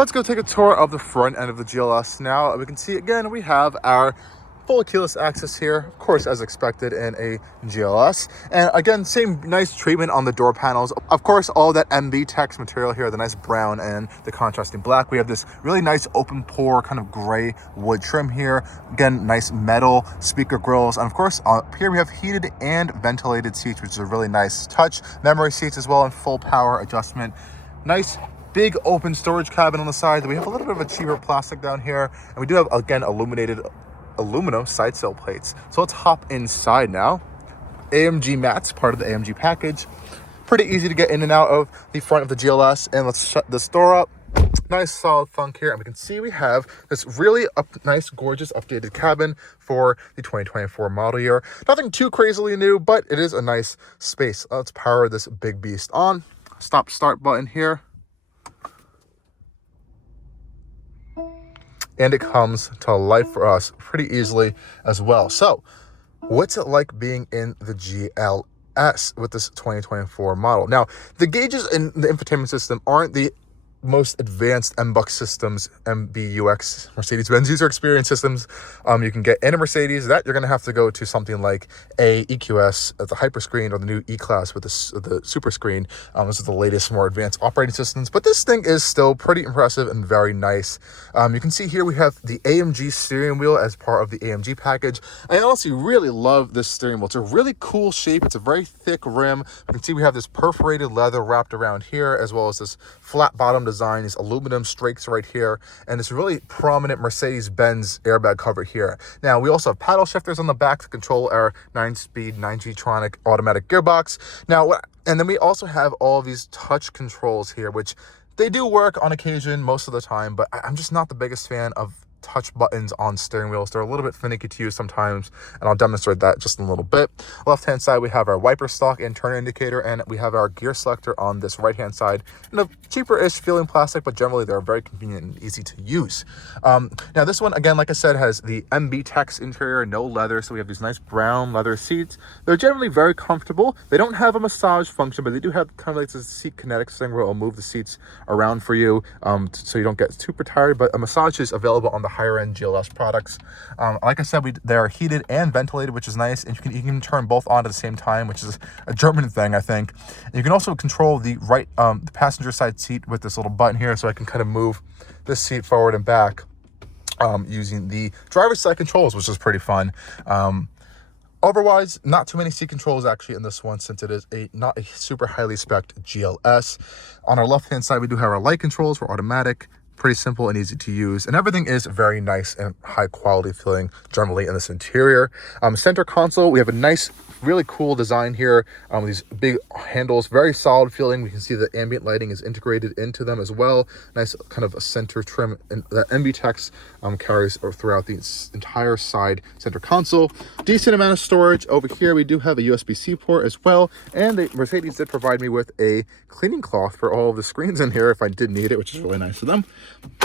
Let's go take a tour of the front end of the GLS now. We can see again, we have our full keyless access here, of course, as expected in a GLS. And again, same nice treatment on the door panels. Of course, all that MB Tex material here, the nice brown and the contrasting black. We have this really nice open pore kind of gray wood trim here. Again, nice metal speaker grills. And of course, here we have heated and ventilated seats, which is a really nice touch. Memory seats as well and full power adjustment. Nice big open storage cabin on the side. We have a little bit of a cheaper plastic down here. And we do have, again, illuminated aluminum side sill plates. So let's hop inside now. AMG mats, part of the AMG package. Pretty easy to get in and out of the front of the GLS. And let's shut this door up. Nice solid thunk here. And we can see we have this really nice, gorgeous, updated cabin for the 2024 model year. Nothing too crazily new, but it is a nice space. Let's power this big beast on. Stop start button here. And it comes to life for us pretty easily as well. So what's it like being in the GLS with this 2024 model? Now, the gauges in the infotainment system aren't the most advanced MBUX systems, MBUX, Mercedes-Benz user experience systems you can get in a Mercedes. That you're going to have to go to something like a EQS at the Hyperscreen or the new E-Class with the Super Screen. This is the latest, more advanced operating systems, but this thing is still pretty impressive and very nice. You can see here we have the AMG steering wheel as part of the AMG package. I honestly really love this steering wheel. It's a really cool shape. It's a very thick rim. You can see we have this perforated leather wrapped around here, as well as this flat bottom design, these aluminum strakes right here, and this really prominent Mercedes-Benz airbag cover here. Now, we also have paddle shifters on the back to control our 9-speed 9G-tronic automatic gearbox. Now, and then we also have all of these touch controls here, which they do work on occasion most of the time, but I'm just not the biggest fan of touch buttons on steering wheels. They're a little bit finicky to use sometimes, and I'll demonstrate that just in a little bit. Left hand side, we have our wiper stalk and turn indicator, and we have our gear selector on this right hand side in a cheaper-ish feeling plastic, but generally they're very convenient and easy to use. Now this one, again, like I said, has the MB Tex interior, no leather, so we have these nice brown leather seats. They're generally very comfortable. They don't have a massage function, but they do have kind of like this seat kinetics thing where it'll move the seats around for you, so you don't get super tired, but a massage is available on the higher end GLS products. Like I said, they are heated and ventilated, which is nice, and you can turn both on at the same time, which is a German thing, I think. And you can also control the the passenger side seat with this little button here, so I can kind of move this seat forward and back using the driver's side controls, which is pretty fun. Otherwise, not too many seat controls actually in this one, since it is not a super highly spec'd GLS. On our left hand side, we do have our light controls for automatic. Pretty simple and easy to use, and everything is very nice and high quality feeling generally in this interior. Center console, we have a nice, really cool design here with these big handles, very solid feeling. We can see the ambient lighting is integrated into them as well. Nice kind of a center trim, and the MB Tex carries throughout the entire side center console. Decent amount of storage. Over here we do have a USB-C port as well, and the Mercedes did provide me with a cleaning cloth for all of the screens in here if I did need it, which is really nice of them.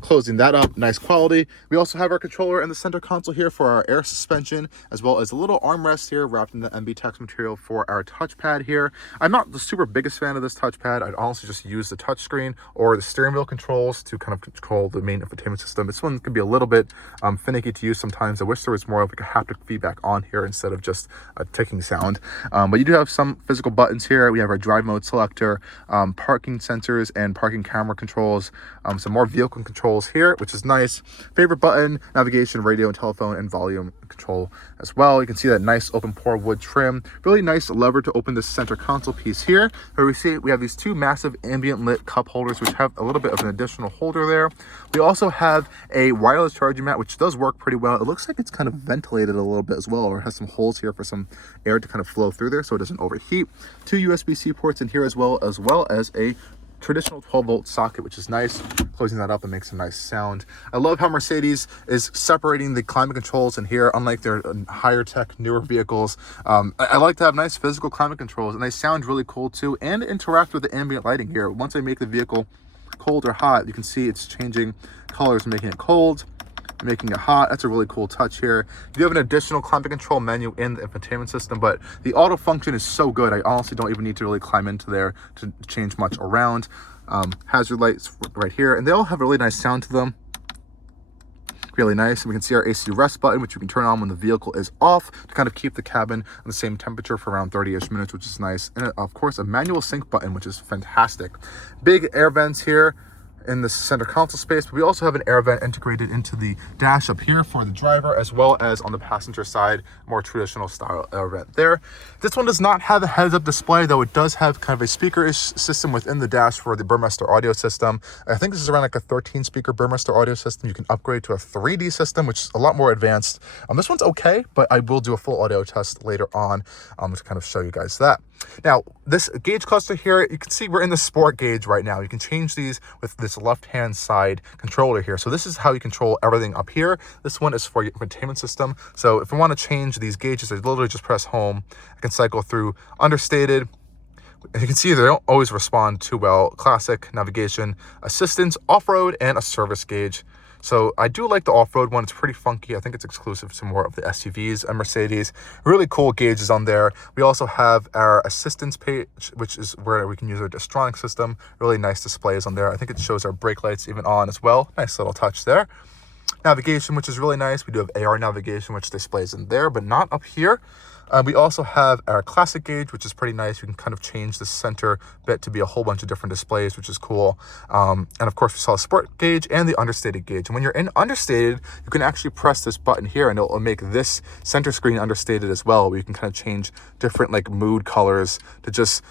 Closing that up, nice quality. We also have our controller in the center console here for our air suspension, as well as a little armrest here wrapped in the MB Tex material for our touchpad here. I'm not the super biggest fan of this touchpad. I'd honestly just use the touchscreen or the steering wheel controls to kind of control the main infotainment system. This one can be a little bit finicky to use sometimes. I wish there was more of like a haptic feedback on here instead of just a ticking sound. But you do have some physical buttons here. We have our drive mode selector, parking sensors and parking camera controls, some more vehicle controls here, which is nice. Favorite button, navigation, radio and telephone, and volume control as well. You can see that nice open pore wood trim. Really nice lever to open this center console piece here. Where we see we have these two massive ambient lit cup holders, which have a little bit of an additional holder there. We also have a wireless charging mat, which does work pretty well. It looks like it's kind of ventilated a little bit as well, or has some holes here for some air to kind of flow through there so it doesn't overheat. Two USB-C ports in here as well as a traditional 12-volt socket, which is nice. Closing that up, it makes a nice sound. I love how Mercedes is separating the climate controls in here, unlike their higher tech, newer vehicles. I like to have nice physical climate controls, and they sound really cool too, and interact with the ambient lighting here. Once I make the vehicle cold or hot, you can see it's changing colors, making it cold, making it hot. That's a really cool touch here. You do have an additional climate control menu in the infotainment system, but the auto function is so good. I honestly don't even need to really climb into there to change much around. Hazard lights right here, and they all have a really nice sound to them. Really nice. And we can see our AC rest button, which you can turn on when the vehicle is off to kind of keep the cabin on the same temperature for around 30-ish minutes, which is nice. And of course, a manual sync button, which is fantastic. Big air vents here in the center console space, but we also have an air vent integrated into the dash up here for the driver, as well as on the passenger side, more traditional style air vent there. This one does not have a heads-up display, though it does have kind of a speaker-ish system within the dash for the Burmester audio system. I think this is around like a 13-speaker Burmester audio system. You can upgrade to a 3D system, which is a lot more advanced. This one's okay, but I will do a full audio test later on to kind of show you guys that. Now, this gauge cluster here, you can see we're in the sport gauge right now. You can change these with this left-hand side controller here. So this is how you control everything up here. This one is for your infotainment system. So if I want to change these gauges, I literally just press home. I can cycle through understated. And you can see they don't always respond too well. Classic, navigation, assistance, off-road, and a service gauge. So I do like the off-road one. It's pretty funky. I think it's exclusive to more of the SUVs and Mercedes. Really cool gauges on there. We also have our assistance page, which is where we can use our Distronic system. Really nice displays on there. I think it shows our brake lights even on as well. Nice little touch there. Navigation, which is really nice. We do have AR navigation, which displays in there, but not up here. We also have our classic gauge, which is pretty nice. You can kind of change the center bit to be a whole bunch of different displays, which is cool. And of course, we saw the sport gauge and the understated gauge. And when you're in understated, you can actually press this button here and it'll make this center screen understated as well, where you can kind of change different like mood colors to just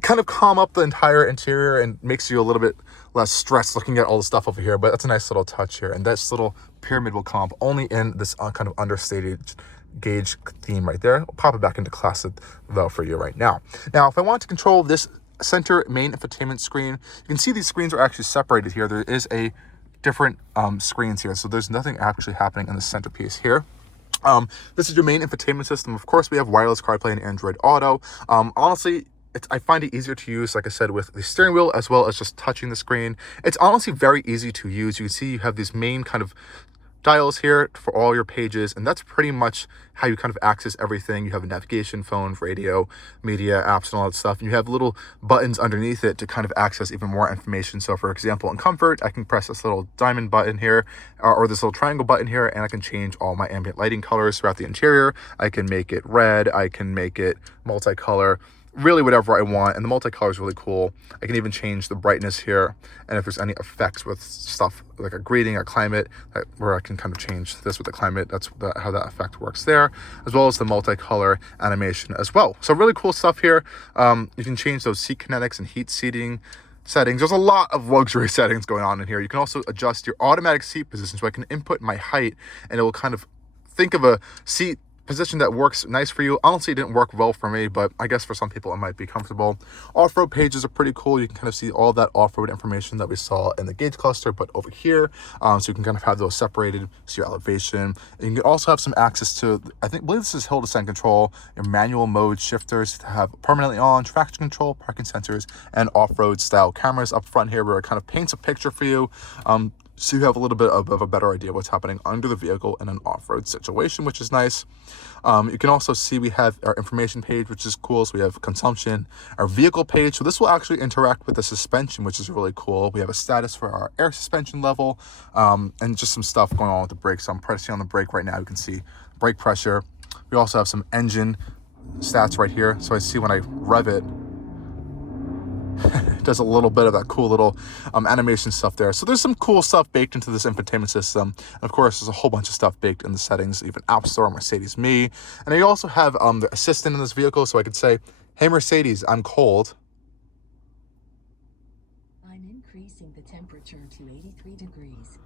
kind of calm up the entire interior and makes you a little bit less stressed looking at all the stuff over here. But that's a nice little touch here. And this little pyramid will come up only in this kind of understated gauge theme right there. I'll pop it back into classic though for you right now. Now, if I want to control this center main infotainment screen, you can see these screens are actually separated here. There is a different screens here. So there's nothing actually happening in the centerpiece here. This is your main infotainment system. Of course, we have wireless CarPlay and Android Auto. Honestly, I find it easier to use, like I said, with the steering wheel as well as just touching the screen. It's honestly very easy to use. You can see you have these main kind of dials here for all your pages, and that's pretty much how you kind of access everything. You have a navigation, phone, radio, media, apps, and all that stuff, and you have little buttons underneath it to kind of access even more information. So for example, in comfort, I can press this little diamond button here or this little triangle button here, and I can change all my ambient lighting colors throughout the interior. I can make it red, I can make it multicolor, really whatever I want, and the multicolor is really cool. I can even change the brightness here, and if there's any effects with stuff like a greeting, a climate, where I can kind of change this with the climate, that's how that effect works there, as well as the multicolor animation as well. So really cool stuff here. You can change those seat kinetics and heat seating settings. There's a lot of luxury settings going on in here. You can also adjust your automatic seat position, so I can input my height and it will kind of think of a seat position that works nice for you. Honestly, it didn't work well for me, but I guess for some people it might be comfortable. Off-road pages are pretty cool. You can kind of see all that off-road information that we saw in the gauge cluster, but over here, so you can kind of have those separated, see your elevation. And you can also have some access to, believe this is hill descent control, your manual mode shifters to have permanently on, traction control, parking sensors, and off-road style cameras up front here, where it kind of paints a picture for you. So you have a little bit of a better idea what's happening under the vehicle in an off-road situation, which is nice. You can also see we have our information page, which is cool. So we have consumption, our vehicle page. So this will actually interact with the suspension, which is really cool. We have a status for our air suspension level, and just some stuff going on with the brakes. So I'm pressing on the brake right now. You can see brake pressure. We also have some engine stats right here. So I see when I rev it, it does a little bit of that cool little animation stuff there. So there's some cool stuff baked into this infotainment system. And of course, there's a whole bunch of stuff baked in the settings, even App Store, Mercedes Me. And I also have the assistant in this vehicle, so I could say, hey, Mercedes, I'm cold. I'm increasing the temperature to 83 degrees.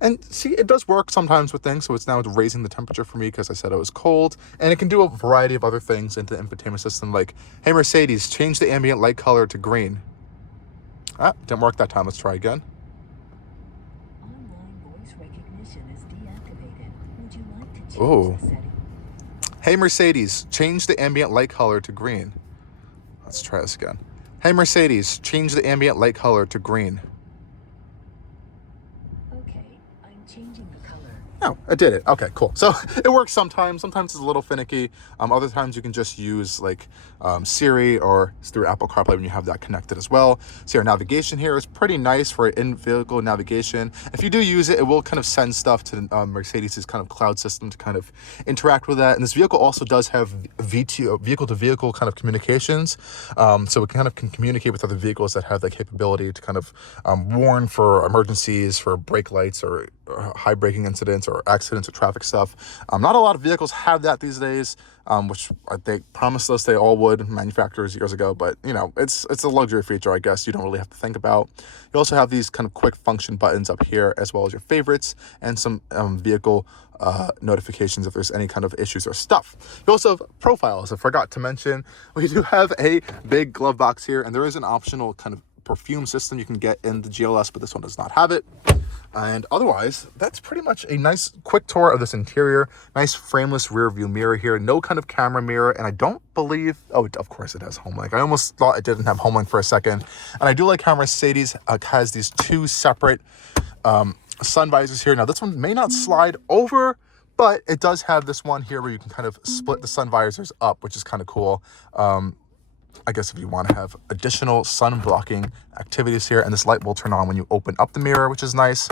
And see, it does work sometimes with things. So it's now raising the temperature for me because I said it was cold. And it can do a variety of other things into the infotainment system, like, hey, Mercedes, change the ambient light color to green. Didn't work that time. Let's try again. Online voice recognition is deactivated. Would you like to change Ooh. the setting? Hey, Mercedes, change the ambient light color to green. Let's try this again. Hey, Mercedes, change the ambient light color to green. Okay, I'm changing the color. Oh, I did it. Okay, cool. So it works sometimes. Sometimes it's a little finicky. Other times you can just use like Siri or through Apple CarPlay when you have that connected as well. So your navigation here is pretty nice for in-vehicle navigation. If you do use it, it will kind of send stuff to Mercedes' kind of cloud system to kind of interact with that. And this vehicle also does have vehicle-to-vehicle kind of communications. So it kind of can communicate with other vehicles that have that capability to kind of warn for emergencies, for brake lights or high braking incidents or accidents or traffic stuff. Not a lot of vehicles have that these days, which they promised us they all would, manufacturers years ago, but you know, it's a luxury feature, I guess you don't really have to think about. You also have these kind of quick function buttons up here, as well as your favorites and some vehicle notifications if there's any kind of issues or stuff. You also have profiles. I forgot to mention, we do have a big glove box here, and there is an optional kind of perfume system you can get in the GLS, but this one does not have it. And otherwise, that's pretty much a nice quick tour of this interior. Nice frameless rear view mirror here. No kind of camera mirror. And I don't believe, oh, of course it has HomeLink. I almost thought it didn't have HomeLink for a second. And I do like how Mercedes has these two separate sun visors here. Now this one may not slide over, but it does have this one here where you can kind of split the sun visors up, which is kind of cool. I guess if you want to have additional sun blocking activities here, and this light will turn on when you open up the mirror, which is nice.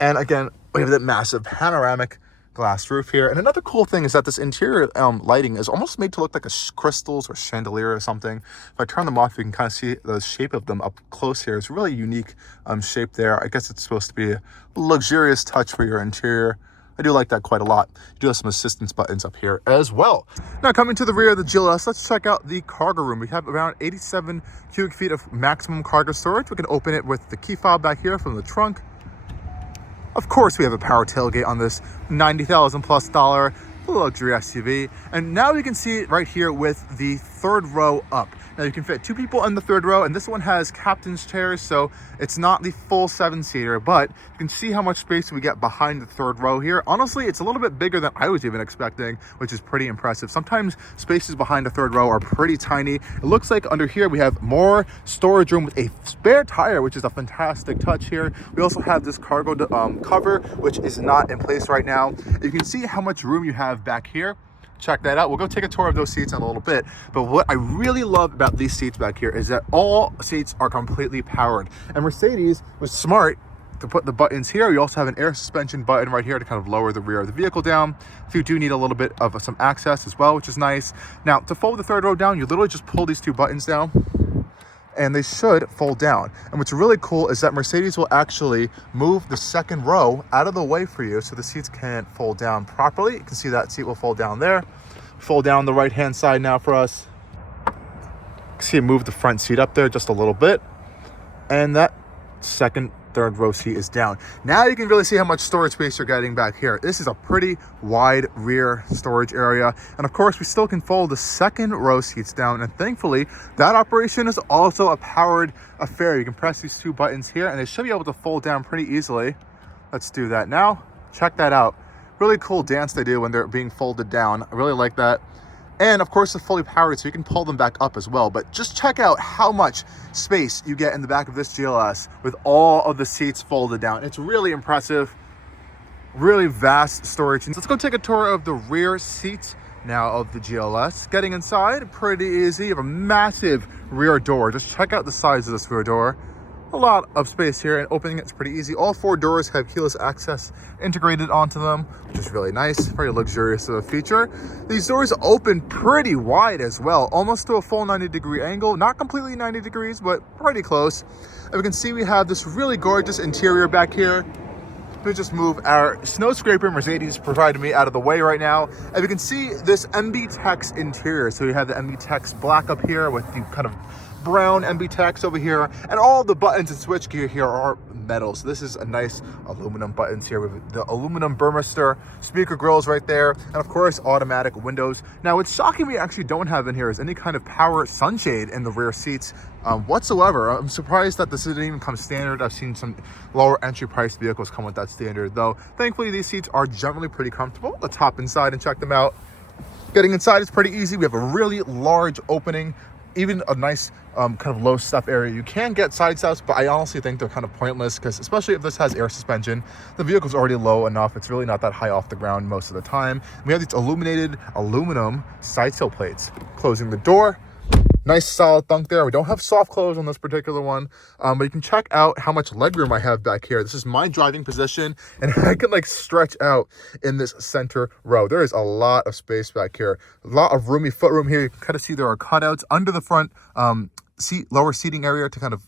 And again, we have that massive panoramic glass roof here. And another cool thing is that this interior lighting is almost made to look like a crystals or chandelier or something. If I turn them off, you can kind of see the shape of them up close here. It's really unique shape there. I guess it's supposed to be a luxurious touch for your interior. I do like that quite a lot. You do have some assistance buttons up here as well. Now coming to the rear of the GLS, let's check out the cargo room. We have around 87 cubic feet of maximum cargo storage. We can open it with the key fob back here from the trunk. Of course, we have a power tailgate on this $90,000 plus luxury SUV. And now you can see it right here with the third row up. Now you can fit two people in the third row, and this one has captain's chairs, so it's not the full 7-seater, but you can see how much space we get behind the third row here. Honestly, it's a little bit bigger than I was even expecting, which is pretty impressive. Sometimes spaces behind the third row are pretty tiny. It looks like under here we have more storage room with a spare tire, which is a fantastic touch here. We also have this cargo cover, which is not in place right now. You can see how much room you have back here. Check that out. We'll go take a tour of those seats in a little bit. But what I really love about these seats back here is that all seats are completely powered. And Mercedes was smart to put the buttons here. You also have an air suspension button right here to kind of lower the rear of the vehicle down if you do need a little bit of some access as well, which is nice. Now, to fold the third row down, you literally just pull these two buttons down and they should fold down. And what's really cool is that Mercedes will actually move the second row out of the way for you so the seats can fold down properly. You can see that seat will fold down there. Fold down the right-hand side now for us. You can see it move the front seat up there just a little bit. And that third row seat is down. Now you can really see how much storage space you're getting back here. This is a pretty wide rear storage area. And of course, we still can fold the second row seats down. And thankfully, that operation is also a powered affair. You can press these two buttons here and they should be able to fold down pretty easily. Let's do that now. Check that out. Really cool dance they do when they're being folded down. I really like that. And of course, it's fully powered, so you can pull them back up as well. But just check out how much space you get in the back of this GLS with all of the seats folded down. It's really impressive, really vast storage. Let's go take a tour of the rear seats now of the GLS. Getting inside, pretty easy. You have a massive rear door. Just check out the size of this rear door. A lot of space here, and opening it's pretty easy. All four doors have keyless access integrated onto them, which is really nice. Very luxurious of a feature. These doors open pretty wide as well, almost to a full 90-degree angle. Not completely 90 degrees, but pretty close. And we can see we have this really gorgeous interior back here. Let me just move our snow scraper Mercedes provided me out of the way right now. And we can see this MB Tex interior. So we have the MB Tex black up here with the kind of brown MB Tex over here, and all the buttons and switch gear here are metal. So this is a nice aluminum buttons here with the aluminum Burmester speaker grills right there, and of course automatic windows. Now what's shocking we actually don't have in here is any kind of power sunshade in the rear seats whatsoever. I'm surprised that this didn't even come standard. I've seen some lower entry price vehicles come with that standard, though thankfully these seats are generally pretty comfortable. Let's hop inside and check them out. Getting inside is pretty easy. We have a really large opening even a nice kind of low step area. You can get side steps, but I honestly think they're kind of pointless because especially if this has air suspension, the vehicle's already low enough. It's really not that high off the ground most of the time. We have these illuminated aluminum side sill plates. Closing the door. Nice solid thunk there. We don't have soft close on this particular one, but you can check out how much legroom I have back here. This is my driving position, and I can like stretch out in this center row. There is a lot of space back here, a lot of roomy footroom here. You can kind of see there are cutouts under the front lower seating area to kind of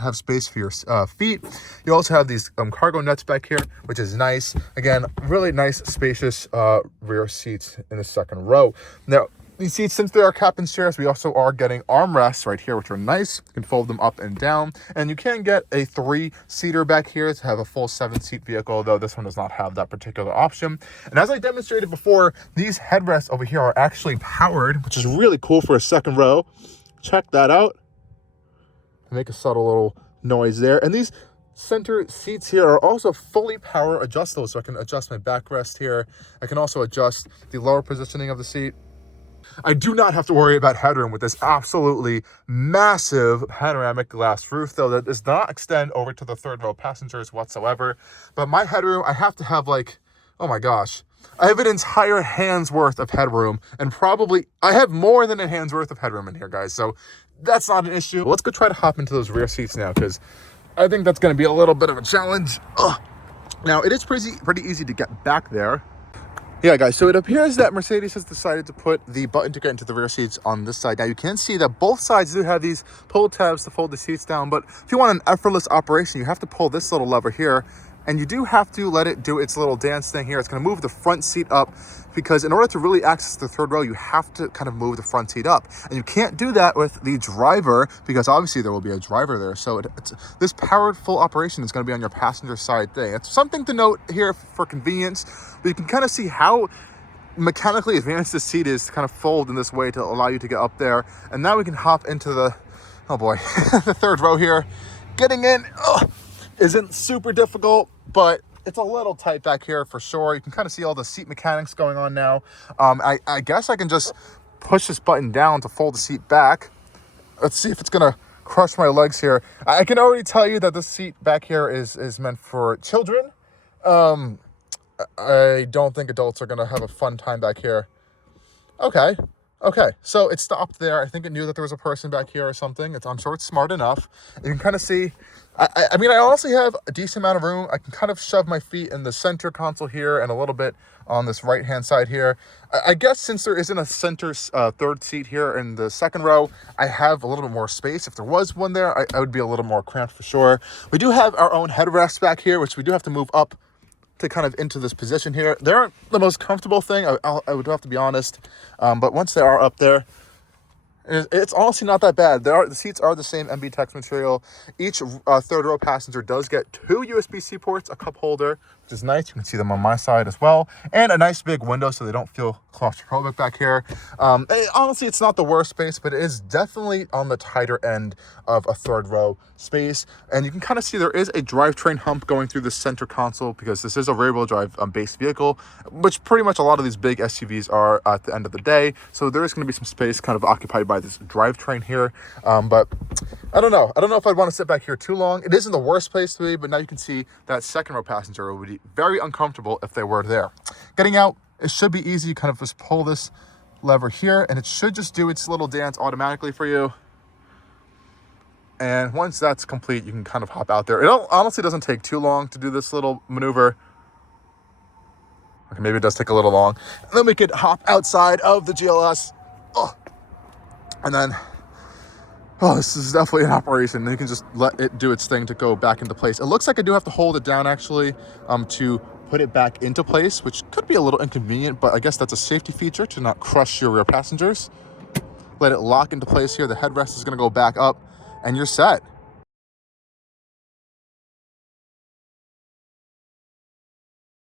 have space for your feet. You also have these cargo nets back here, which is nice. Again, really nice, spacious rear seats in the second row. Now, you see, since there are captain chairs, we also are getting armrests right here, which are nice. You can fold them up and down. And you can get a 3-seater back here to have a full 7-seat vehicle, though this one does not have that particular option. And as I demonstrated before, these headrests over here are actually powered, which is really cool for a second row. Check that out. Make a subtle little noise there. And these center seats here are also fully power adjustable, so I can adjust my backrest here. I can also adjust the lower positioning of the seat. I do not have to worry about headroom with this absolutely massive panoramic glass roof, though that does not extend over to the third row passengers whatsoever. But my headroom, I have to have like, oh my gosh, I have an entire hand's worth of headroom, and probably I have more than a hand's worth of headroom in here, guys. So that's not an issue. Let's go try to hop into those rear seats now, because I think that's going to be a little bit of a challenge. Ugh. Now, it is pretty easy to get back there. Yeah, guys, so it appears that Mercedes has decided to put the button to get into the rear seats on this side. Now, you can see that both sides do have these pull tabs to fold the seats down, but if you want an effortless operation, you have to pull this little lever here, and you do have to let it do its little dance thing here. It's going to move the front seat up, because in order to really access the third row, you have to kind of move the front seat up. And you can't do that with the driver, because obviously there will be a driver there. So this powered full operation is going to be on your passenger side thing. It's something to note here for convenience, but you can kind of see how mechanically advanced this seat is to kind of fold in this way to allow you to get up there. And now we can hop into the, oh boy, the third row here. Getting in isn't super difficult, but it's a little tight back here for sure. You can kind of see all the seat mechanics going on now. I guess I can just push this button down to fold the seat back. Let's see if it's gonna crush my legs here. I can already tell you that this seat back here is meant for children. I don't think adults are gonna have a fun time back here. Okay, so it stopped there. I think it knew that there was a person back here or something. I'm sure it's smart enough. You can kind of see, I mean, I honestly have a decent amount of room. I can kind of shove my feet in the center console here and a little bit on this right-hand side here. I guess since there isn't a center third seat here in the second row, I have a little bit more space. If there was one there, I would be a little more cramped for sure. We do have our own headrests back here, which we do have to move up to kind of into this position here. They aren't the most comfortable thing, I would have to be honest, but once they are up there, it's honestly not that bad. The seats are the same MB Tex material. Each third row passenger does get 2 USB-C ports, a cup holder, which is nice. You can see them on my side as well, and a nice big window so they don't feel claustrophobic back here. Honestly, it's not the worst space, but it is definitely on the tighter end of a third row space. And you can kind of see there is a drivetrain hump going through the center console, because this is a rear-wheel drive based vehicle, which pretty much a lot of these big SUVs are at the end of the day. So there is going to be some space kind of occupied by this drivetrain here. But I don't know if I'd want to sit back here too long. It isn't the worst place to be, but now you can see that second row passenger would be very uncomfortable if they were there. Getting out, it should be easy. You kind of just pull this lever here, and it should just do its little dance automatically for you. And once that's complete, you can kind of hop out there. It honestly doesn't take too long to do this little maneuver. Okay, maybe it does take a little long. And then we could hop outside of the GLS. And then, this is definitely an operation. You can just let it do its thing to go back into place. It looks like I do have to hold it down actually to put it back into place, which could be a little inconvenient, but I guess that's a safety feature to not crush your rear passengers. Let it lock into place here. The headrest is gonna go back up and you're set.